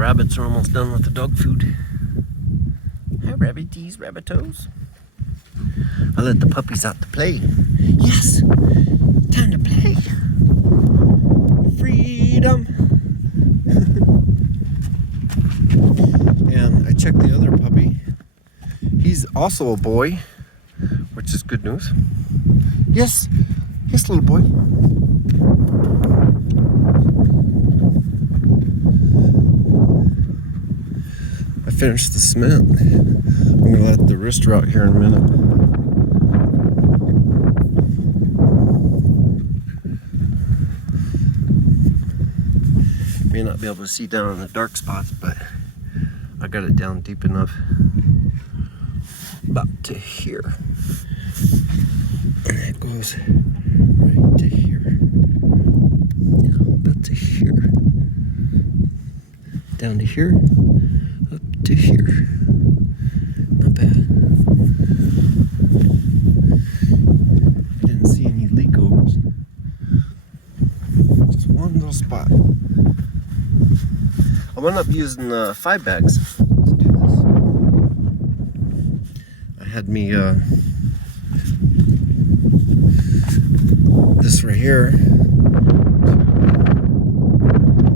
rabbits are almost done with the dog food. Hi, rabbities, rabbitos. I let the puppies out to play. Yes, time to play. Freedom. And I checked the other puppy. He's also a boy, which is good news. Yes, yes, little boy. I finished the cement. I'm gonna let the rooster out here in a minute. May not be able to see down in the dark spots, but I got it down deep enough. About to here. And it goes right to here. About to here. Down to here. Up to here. Not bad. I didn't see any leakovers. Just one little spot. I went up using 5 bags to do this. I had me this right here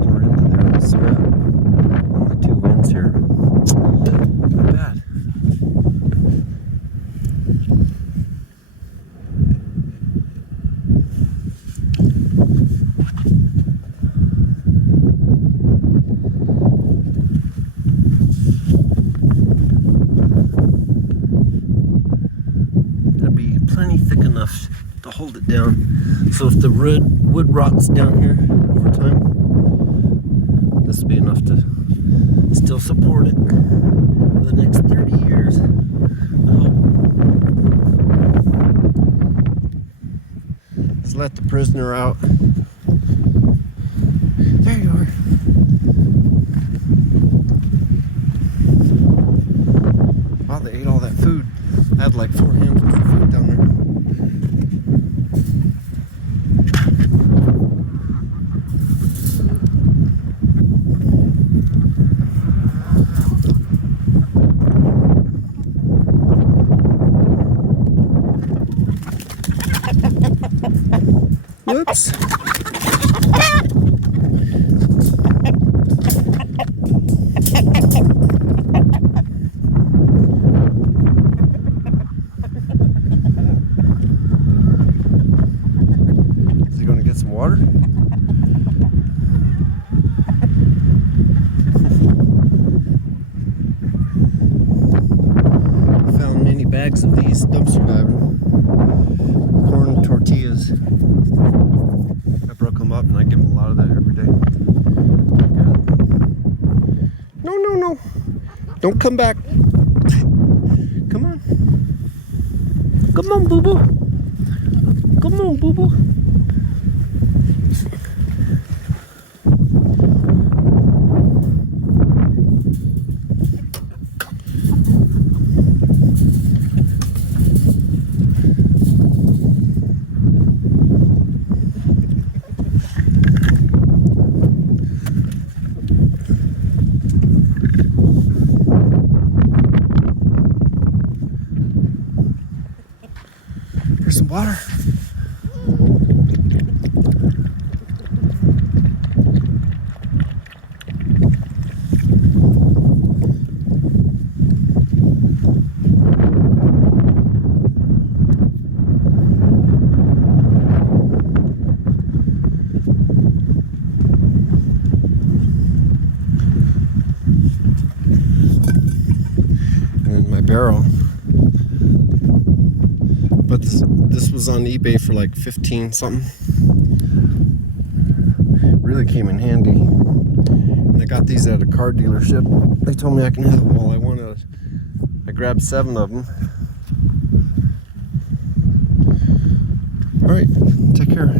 pour into there the cement on the 2 ends here. Not bad. Plenty thick enough to hold it down. So if the wood rots down here over time, this will be enough to still support it for the next 30 years, I hope. Let's let the prisoner out. There you are. Wow, they ate all that food. I had like 4 handfuls of food down there. Whoops. Is he going to get some water? I found many bags of these dumpster diving. Corn tortillas. I broke them up and I give them a lot of that every day. No, no, no. Don't come back. Come on. Come on, boo-boo. Come on, boo-boo. Here's some water. And then my barrel. But this was on eBay for like 15 something. Really came in handy. And I got these at a car dealership. They told me I can have all I wanted. I grabbed 7 of them. All right, take care.